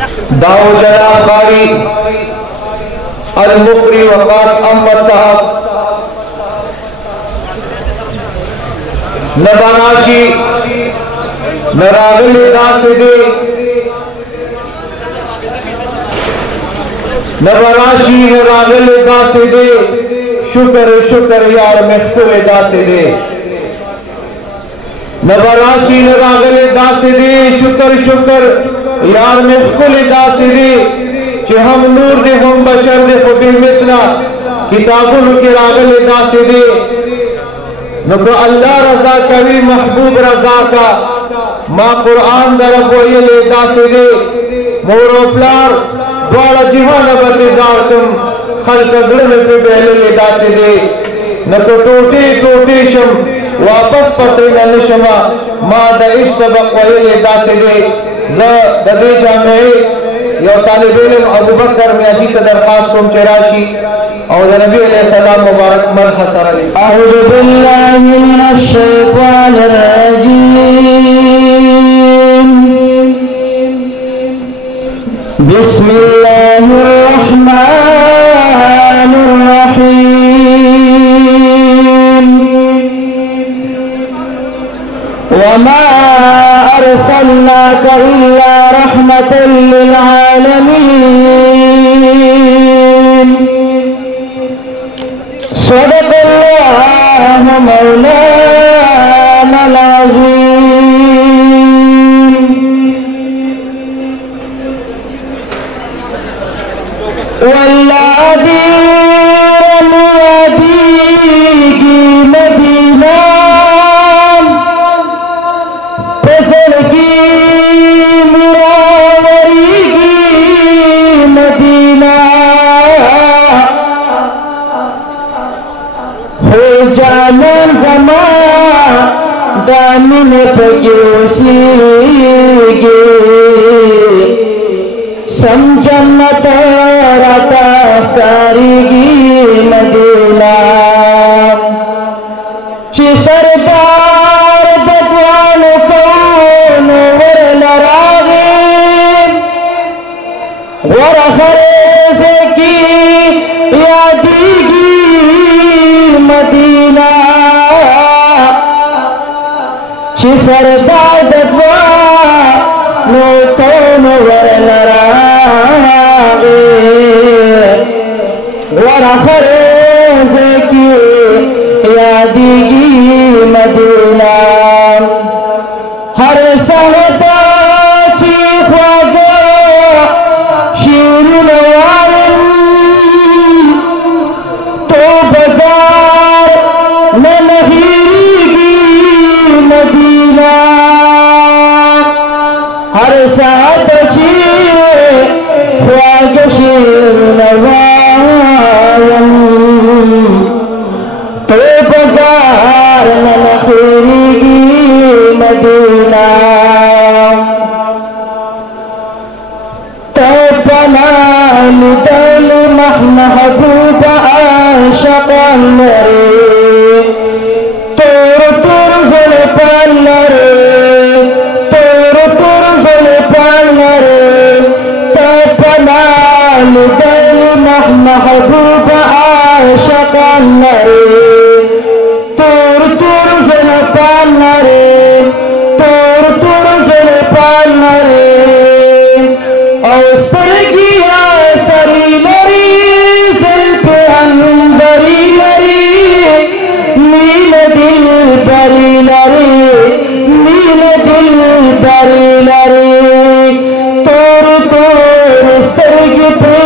दाऊद जनाबारी अल-मुकरी वकास अहमद साहब नबानाशी नरागली दासिदे नबराशी नरागली दासिदे शुक्र शुक्र यार महफूल दासिदे नबराशी नरागली दासिदे शुक्र शुक्र यार महफूल दासिदे कि हम नूर दे हम बशर दे फबी मिसला किताबुल के रागल दासिदे नको अल्लाह रजा कवि महबूब रजा का माँ कुरान दरब वही ले दासिदे मोरोप्लार द्वारा जिहान बतिजार तुम खल्क ज़ुल्म पे पहले ले दासिदे नको टोटे टोटे शम वापस पत्र नशमा माँ दइश सबक वही ले दासिदे ददे जामे यो तालिब इल्म अबू बकर में अजी का दरखास्त तुम चराशी और नबी अलैहिस्सलाम मुबारक मरहमत अली अऊज़ु बिल्लाहि मिनश शैतानिर रजीम बिस्मिल्लाहिर रहमानिर रहीम वमा अरसलनाका इल्ला रहमतल लिल आलमीन सदक़ल्लाहु मौलाना अज़ीम वल्लादीन मुआदीकी मदीना फसल की मुरावरी की मदीना हो जामन जमा दामिन पक्योसीगे समझन्नत रता कारीगी मदीना ची सरदार दद्वान कौन वर लरागे वर खरेसे की यादीगी मदीना ची सरदार दद्वान कौन वर लरागे वर खरेसे की यादीगी मदीना हर सहता चीखवागा शीरुल वालन तो बजार न नहीगी मदीना हर सहता चीखवागा शीरुल वालन तो बजार न नहीगी मदीना तो पनाल दल महबूब आशक़न रे तोर तोर ज़ुल्फ़ान रे तोर तोर ज़ुल्फ़ान रे तो पनाल दल महबूब आशक़न रे तोर तोर ज़ुल्फ़ान रे तोर तोर ज़ुल्फ़ान रे और सरगिया सरी लरी ज़ुल्फ़े अंबरी लरी नील दिल बरी लरी नील दिल बरी लरी तोर तोर सरग पे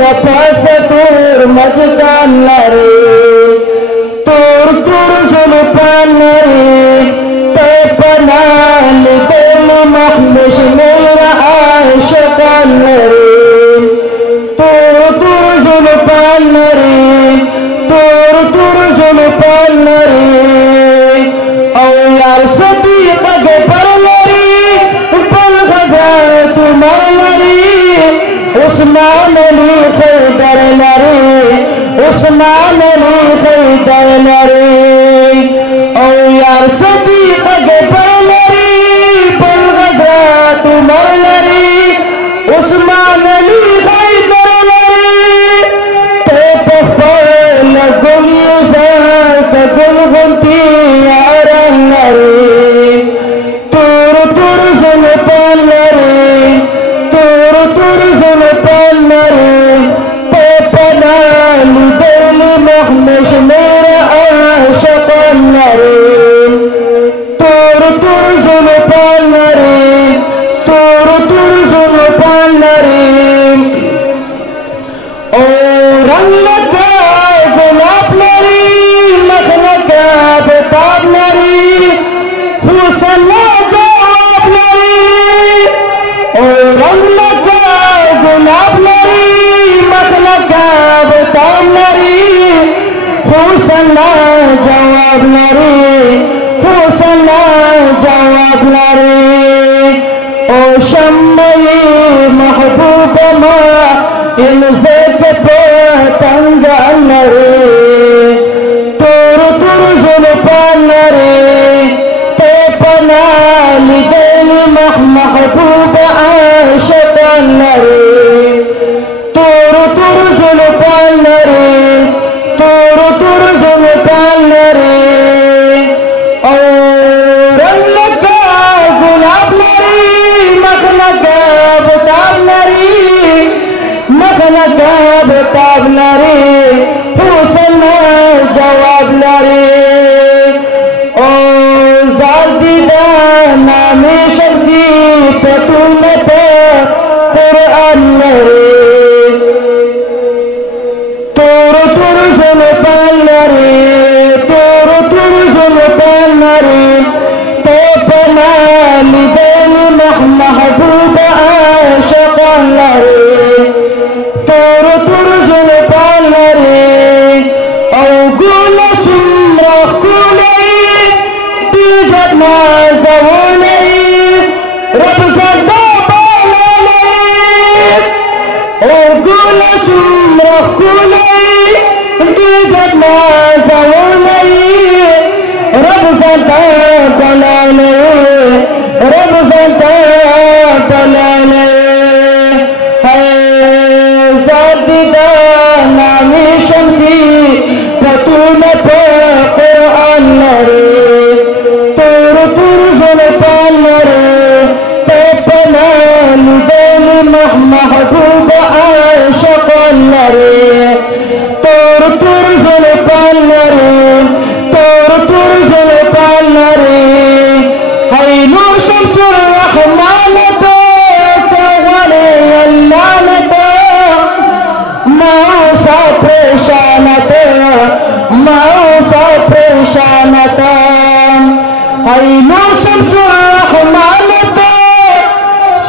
दफास तोर मजदान लरे तोर तोर ज़ुल्फ़ान रे तो पनाल दिल महमिश मेरा आशिक़ान रे तोर तोर ज़ुल्फ़ान रे तोर तोर ज़ुल्फ़ान रे औ यार सदीक़ के पर लरी पल ग़ज़ा तुम्हार लरी उस्मान अली खैदर लरी उस्मान अली खैदर लरी औ यार सदीक़ के पर लरी पल ग़ज़ा तुम्हार लरी उस गुलाब नरी मखलका बताम नरी हुसना जवाब नरी हुसना जवाब नरी ओ शम्मई महबूब मा इनसे के तंग नरी तुर तुर जुल्फा नरी ते पना लिदल महबूब आशिक नरी तुर तुर जुल्फा नरी तुर तुर जुल्फा नरी और लगा गुलाब नरी मखलका बताब नरी मखलका बताब नरी हुसना जवाब नरी ओ जादीदा नामे शब्जी पतून पे कुरान नरी तुर तुर जुल्फा नरी तुर तुर जुल्फा नरी तो बना लिदल महबूब आशिक नरी तुर तुर जुल्फा नरी औ गुल सुमरा कुलई तुझत नाज़वलई रब ज़दा बालई ओ गुल सुमरा कुलई तुझत नाज़वलई रब ज़दा बालई रब ज़दा बालई है ज़ादिदा नामी शम्सी पतून पे कुरान नरी तुर तुर जुल्फा नरी ते पना लिदल महबूब आशिक नरी तुर तुर जुल्फा नरी तुर तुर जुल्फा नरी हैनु शम्सुर रहमान तो सवाले अल्लाह तो मौसा प्रेशानता मौसा प्रेशानता हैनु शम्सुर रहमान तो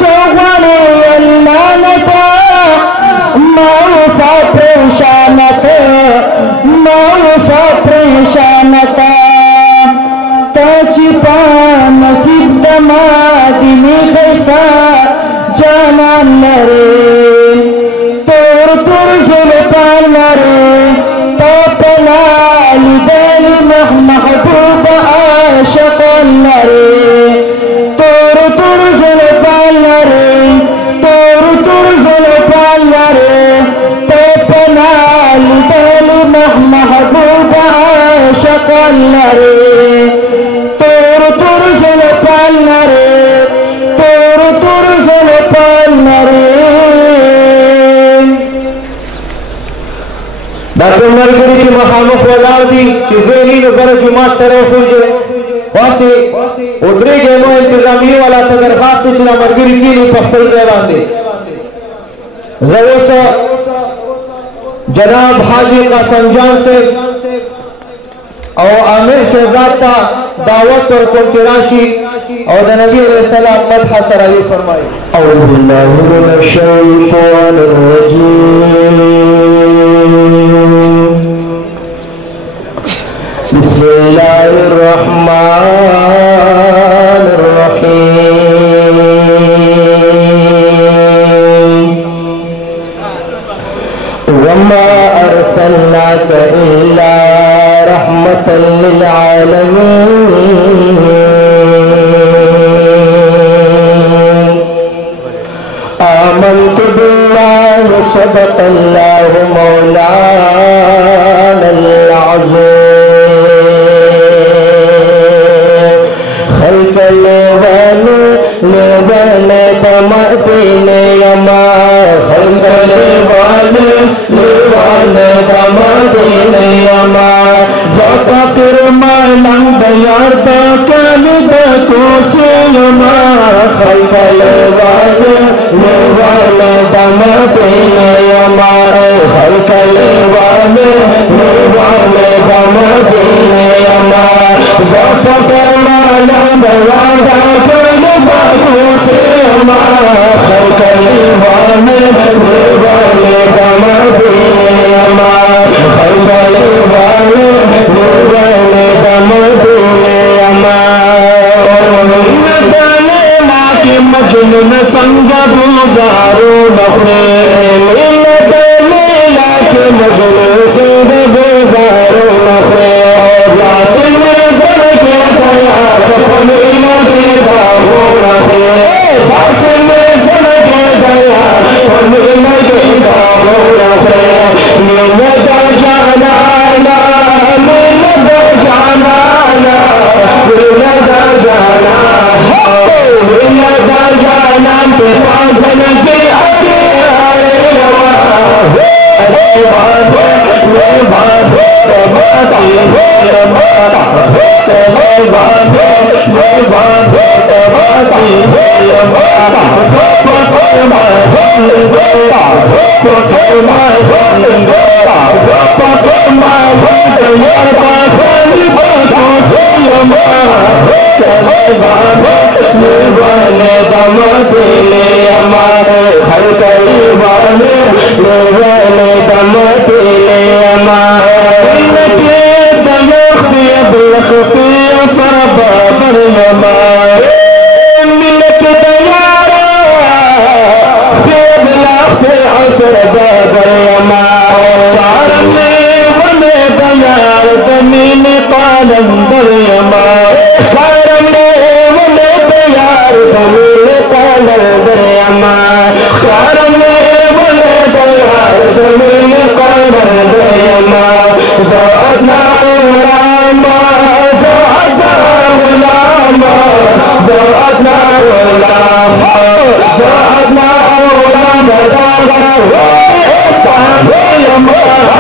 सवाले अल्लाह मौसा प्रेशानता मौसा प्रेशानता ताचिपा नसीब दमा दिनी कैसा जाना नरे तुर तुर जुल्फा नरी तो पना लिदल महबूब आशिक नरी तुर तुर जुल्फा नरी तुर तुर जुल्फा नरी तो पना लिदल महबूब आशिक नरी तुर तुर जुल्फा नरी तुर तुर जुल्फा नरी दाखिल मरगरी की मखामुख वलार दी चिजेली नगर जुमात तरफ हुए वासे उधरे गेमो इंतजामी वाला तगर खास से चला मरगरी की नी पख्तल जवान दे जरूर जनाब हाजी कासम जान से और आमिर शहजाद का दावत और कुर्चराशी और नबी अलैहिस्सलाम मदह सराई फरमाए औज़ु बिल्लाहि मिनश शैतानिर रजीम बिस्मिल्लाहिर रहमानिर रहीम वमा अरसलनाका इल्ला रहमतल लिल आलमीन आमन्तु बिल्लाहि सदक़ल्लाहु मौलानल अज़ीम खल्क़ल वाले तमतीने यमा खल्क़ल वाले तमतीने यमा ज़फ़र मालम दयार तकल को सियमा खल्क़ल वाले तमतीने यमा खल्क़ल वाले तमतीने यमा ज़फ़र मालम दयार तकल को सियमा खल्क़ल वाले वाले दमदीने अमार खलकल वाले वाले दमदीने अमार नदाने ना के मजनून संग गुजारो नखरे नदाने ना के मजनून संग गुजारो नखरे यासिन सर के दया अपने नदी बाहो नखरे यासिन सर के दया अपने नदी बाहो नखरे नीलदा जाना ना नीलदा जाना ना नीलदा जाना नीलदा जाना के पास के आगे आए दमदीने हमारे हर कई वाले दमदीने हमारे के दलख्ती बलख्ती असर बाबर हमारे मिलक दयारा बेबलाख्ती असर बाबर हमारे वने दयार दमीन पालंदर हमारे कारने वने दयार दमीन पालंदर हमारे कारने वने दयार दमीन पालंदर हमारे ज़ादना उलामा ज़ादना उलामा ज़ादना उलामा ज़ादना उलामा दागा साबे हमारा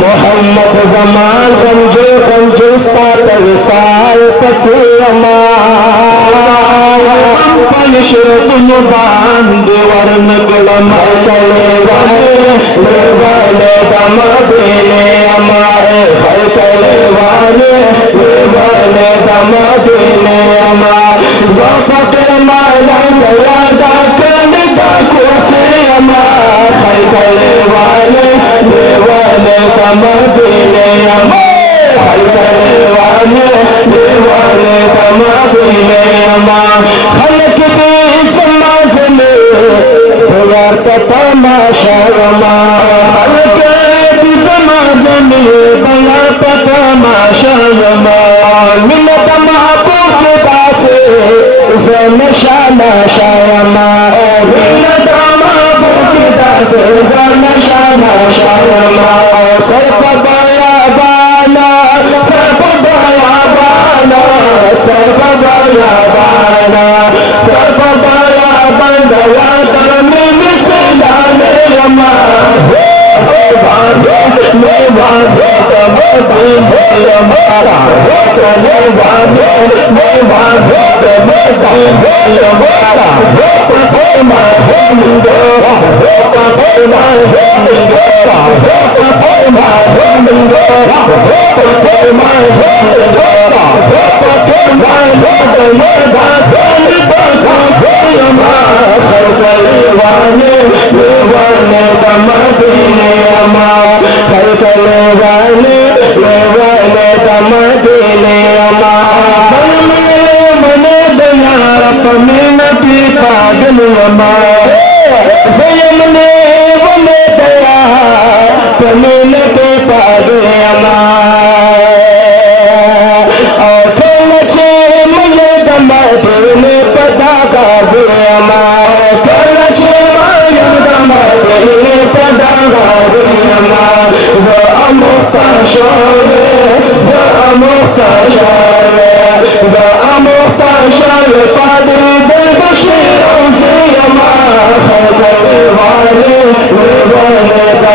मोहम्मद जमान गंजे गंजे साल पसेमा पंशरतुन बांध वर्ण गुलम कले वाले दमदीने हमारे हर कले वाले दमदीने हमारे ज़फ़र माला यादा करने का कोसे हमारे हर कले वाले दमदीने हमारे हर कले वाले दमदीने हमारे खलक के समाज में तैयार का तमाशा हमारे खलक के समाज में मदीने हमारा चले वाले दीवाने के मदीने हमारा फरमा हिंदो फरमा हिंदो फरमा हिंदो फरमा हिंदो फरमा मदीने हमारा चले वाले मदीने हमारा मने दया पमिनती पागल हमारा जयमने मने दया पमिनती पागल हमारा और कलचे मने दमदने पता का हमारा कलचे मने दमदने पता का हमारा मुख्तार पादी बशीरों से हमारा खलके वाले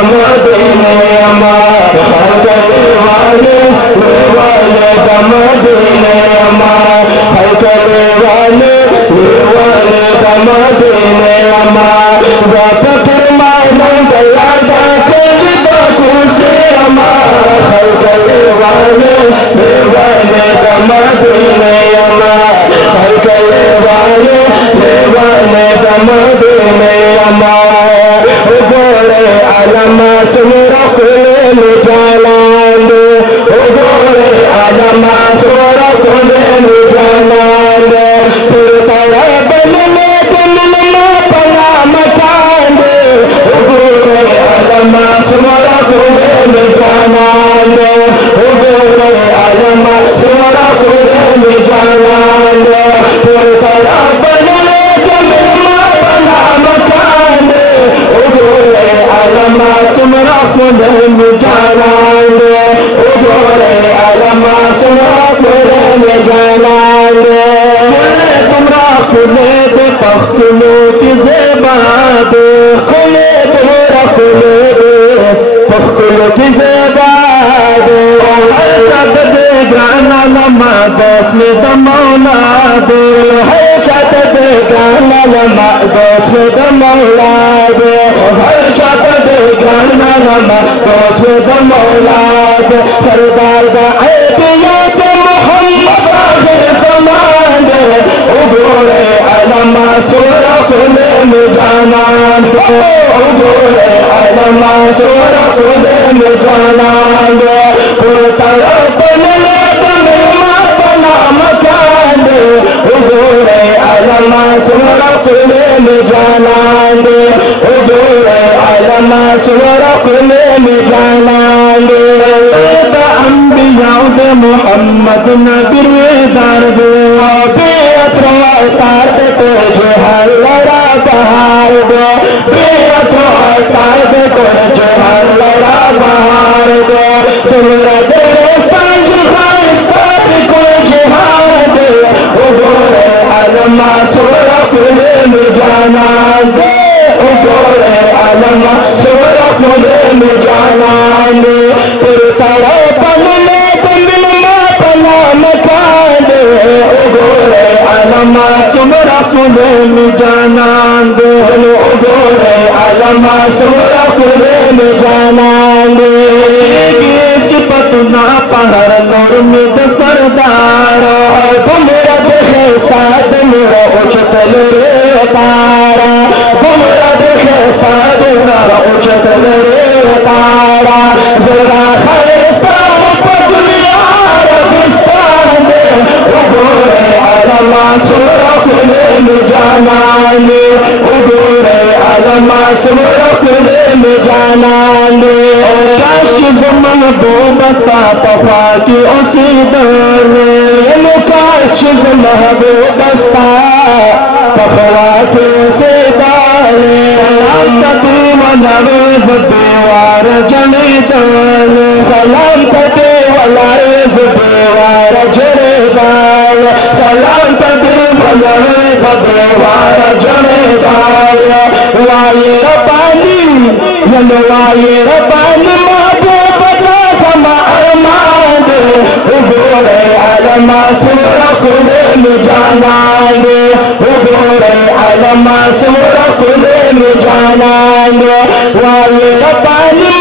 मदीने हमारा खलके वाले मदीने हमारा खलके वाले मदीने हमारा ज़ात मालूम गया से हमारा खलके वाले मदीने हमारा खलके वाले मदीने हमारा गोरे आलमा सुरा खुले में जालांद गोरे आलमा सुरा खुले में जालांद फिर तेरा बनने तुमने पला मकान गोरे आलमा सुरा खुले में जालांद गोरे आलमा सुरा खुले में जालांद फिर तेरा बनने तुमने पला मकान गोरे आलमा सुरा खुले में जालांद गोरे आलमा सुरा खुले में जालांद तुमरा खुले दे पख्तूनो की ज़ेबात खुले तुमरा खुले दे पख्तूनो की ज़ेबात चट दे गाना लम्हा दस में दमौला दे है चट दे गाना लम्हा दस में दमौला दे है चट दे गाना लम्हा दस में दमौला दे सरदार का ऐतियात मोहम्मद आखिर समान दे गोरे आलमा सुरा खुले में जाना गोरे आलमा सुरा खुले में जाना तेरा बनने तुम्हें बना मकान गोरे आलमा सुरा खुले में जाना गोरे आलमा सुरा खुले में जाना अंबियाओं दे मोहम्मद नबी दार दे तार दे तुझे हर लड़ा बहार दे तार दे तुझे हर लड़ा बहार दे तुम्हारा दे सांझ खाइस्तार को जिहाद दे गोरे आलमा सुरा खुले में जाना दे गोरे आलमा सुरा खुले में जाना दे तेरा बनने पला मकान गोरे आलमा सुरा खुले में जाना दे गोरे आलमा सुरा खुले में जाना दे सिपत ना पहर नूर में सरदार तुमरा देखे साथ मेरा उछल रे तारा तुमरा देखे साथ मेरा उछल रे तारा जरा खालिस्ता दुनिया रबिस्तान दे गोरे आलमा सुरा खुले में जाना दे गोरे आलमा सुरा खुले में जाना दे काश ज़मान दो बस्ता पफा की उसी दर काश ज़मान दो बस्ता पफा की उसी दर कभी मनवेज़ बेवार जने दाल सलाम कदे वलारेज़ बेवार जने दाल सलाम कदे वलारेज़ बेवार जने दाल वाये रब्बानी वाये रब्बानी महबूब का समा अरमा मासूम खुले में जाना वाले पानी